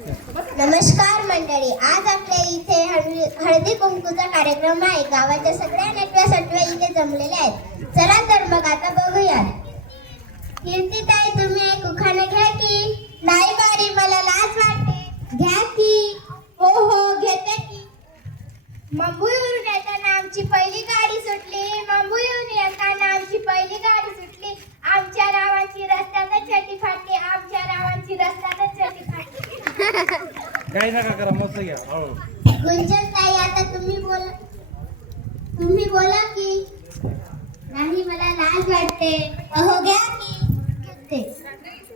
नमस्कार मंडळी आज आपल्या इथे हळदी कुंकूचा कार्यक्रम आहे. गावाच्या सगळ्या नटव्या सटव्या इथे जमलेल्या आहेत. चला तर मग आता बघूया कीर्तीताई तुम्ही एक उखाणं घ्या की. नाही बारी मला लाज वाटते. घ्या की. हो हो घेते की. मुंबईवरून काही नका करा? मस्त घ्या. गुंजन ताई आता तुम्ही बोला. तुम्ही बोला की नाही मला लाज वाटते. अहो घ्या की.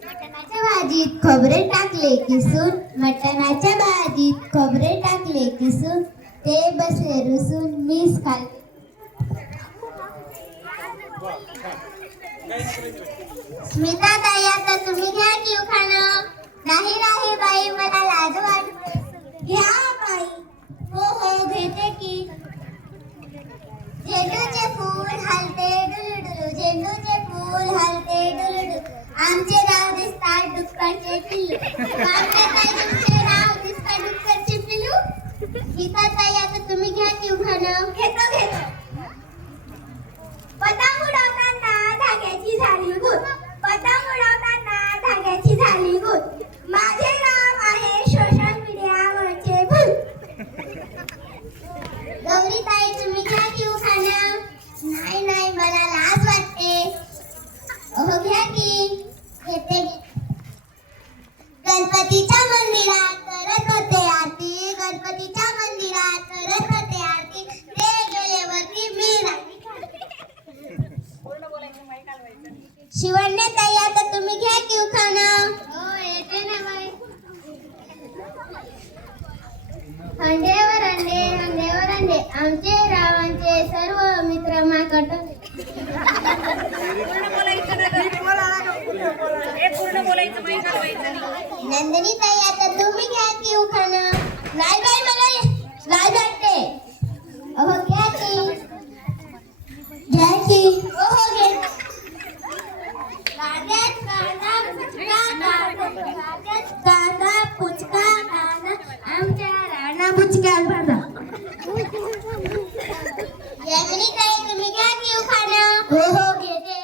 मटणाच्या भाजीत खोबरे टाकले किसून मटणाच्या भाजीत खोबरे टाकले किसून ते बसले रुसून मीच खाल्ले. स्मिता ताई आता तुम्ही घ्या की खाणं नाही नाही बाई आमचे राव दिसतात डुक्करचे पिल्लू आमचे ताई तुमचे राव दिसतात डुक्करचे पिल्लू गीता ताई आता तुम्ही घ्या की घेतो घेतो. पतंग उडवताना धाग्याची झाली गुत पतंग उडवताना धाग्याची झाली गुत माझे नाव आहे सोशल मीडियावरचे भूत गौरी ताई तुम्ही घ्या की उखाणं नाही नाही मला लाज वाटते. हो घ्या की. घेते गणपतीच्या मंदिरात करत होते आरती. गणपतीच्या मंदिरात करत होते आरती. ते गेल्यावरती मी राहिली शिवण्य ताई आता तुम्ही घ्या की उखाणं हो येते ना बाई. अंडेवर अंडे अंडेवर अंडे. आमचे रावांचे सर्व मित्र माकड. नंदिनी ताई आता तुम्ही घ्या की उखाणं. लाल बाई मला लाल वाटते अहो घ्या की. घ्या की. हो हो घे कांद्यात कांदा पुचका कांदा कांद्यात कांदा पुचका कांदा आमच्या राणा पुचक्या भाजा यामिनी ताई तुम्ही घ्या की उखाणं हो हो घेते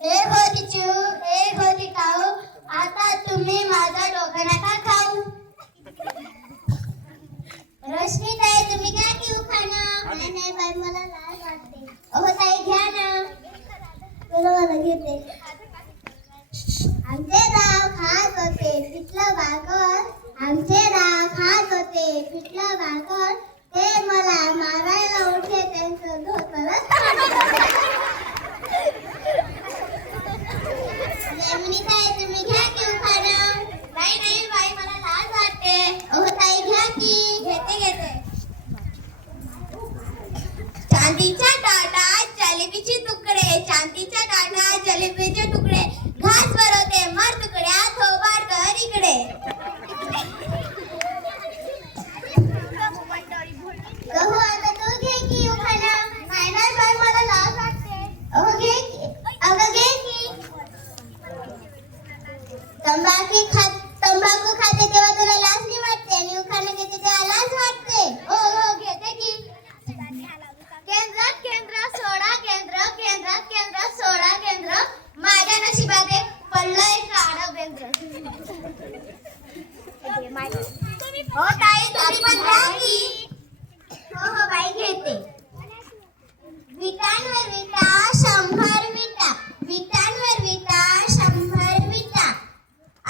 हे होती चिऊ हे होती काऊ आता तुम्ही माझा डोका नका खाऊ. रश्मी ताई तुम्ही घ्या की उखाणं नाही नाही बाई मला लाज वाटते. अहो ताई घ्या ना. मला घेते. आमचे राव खात होते पिठलं भाकर. आमचे राव खात होते पिठलं भाकर ते मला मारायला उठे त्यांचं धोतरच जमिनी ताई तुम्ही घ्या की उखाणं नाही नाही बाई मला लाज वाटते अहो ताई घ्या की घेते घेते चांदीच्या ताटात जलेबीचे तुकडे चांदीच्या ताटात जलेबीचे तुकडे घास भरवते मर तुकड्या थोबाड कर इकडे गहू आता तू घे की उखाणं नाही नाही बाई मला लाज वाटते अहो घे की अगं घे की तंबाखू खात तंबाखू खाते तेव्हा तुला लाज नाही वाटते आणि उखाणं घेते तेव्हा लाज वाटते हो हो घेते की केंद्रात केंद्र सोडा केंद्र केंद्रात केंद्र सोडा केंद्र माझ्या नशिबात एक पडलंय काळं केंद्र हो ताई तुम्ही पण की. हो हो बाई घेते. विटांवर विटा शंभर विटा. विटांवर विटा शंभर विटा.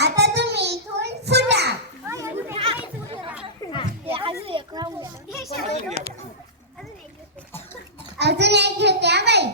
आता तुम्ही इथून फुटा. अजून एक घेते बाई.